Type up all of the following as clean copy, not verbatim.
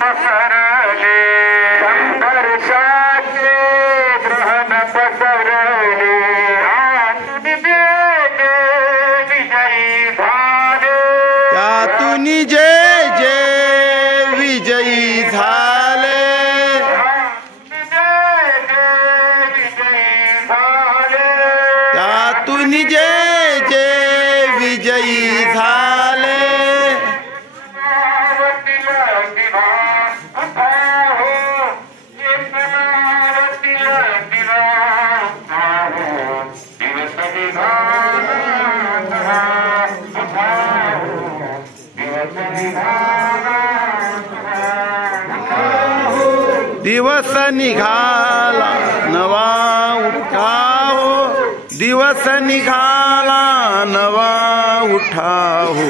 पसरले संघर्षाचे ग्रहण पसरले आतून जय जय विजयी झाले त्यातून जय जय विजयी झाले दिवस निघाला नवा उठाहो दिवस निघाला नवा उठाहो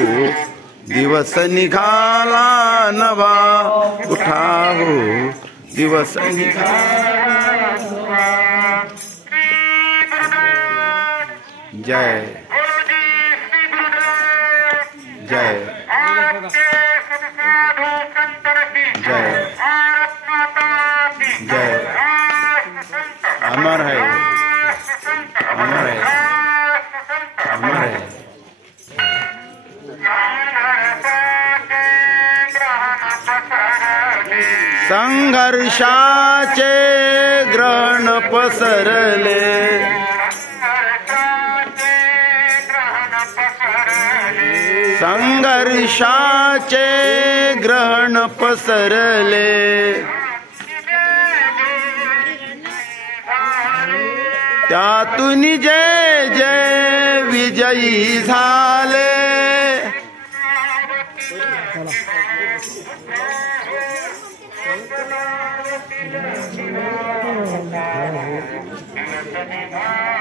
दिवस निघाला नवा उठाहो दिवस निघाला जय जय जय जय अमर है अमर है अमर है संघर्षाचे ग्रहण पसरले संघर्षाचे ग्रहण पसरले त्यातून जय जय विजयी झाले Thank you.